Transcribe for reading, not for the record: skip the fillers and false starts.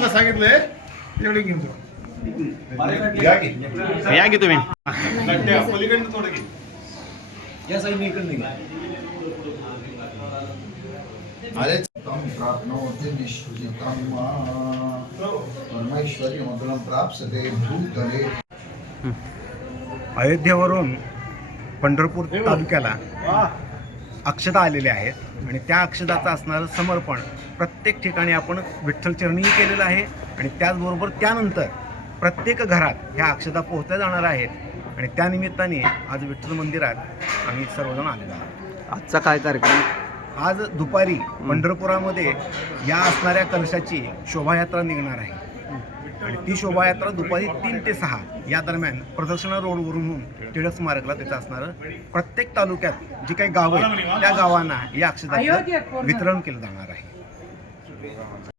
तुम्हाला सांगितलंय एवढे घेऊन जाऊ. या की तुम्ही पलीकडनं थोडं घे. या साईडने इकडे नाही. अरे प्राप्नोति निश्चितं परमेश्वर्यमतुलं प्राप्स्यते भूतले. अयोध्येवरून पंढरपूर तालुक्याला अक्षता आलेल्या आहेत आणि त्या अक्षताचं असणारं समर्पण प्रत्येक ठिकाणी आपण विठ्ठलचरणीही केलेलं आहे आणि त्याचबरोबर त्यानंतर प्रत्येक घरात ह्या अक्षता पोहोचल्या जाणार आहेत आणि त्यानिमित्ताने आज विठ्ठल मंदिरात आम्ही सर्वजण आलेलो आहोत. आजचा काय कार्यक्रम? आज दुपारी पंढरपुरामध्ये या असणाऱ्या कलशाची शोभायात्रा निघणार आहे आणि ती शोभायात्रा दुपारी 3 ते 6 या दरम्यान प्रदक्षिणा रोडवरून टिळक स्मारकला त्याचं असणारं प्रत्येक तालुक्यात जी काही गावं आहेत त्या गावांना या अक्षताचं वितरण केलं जाणार आहे.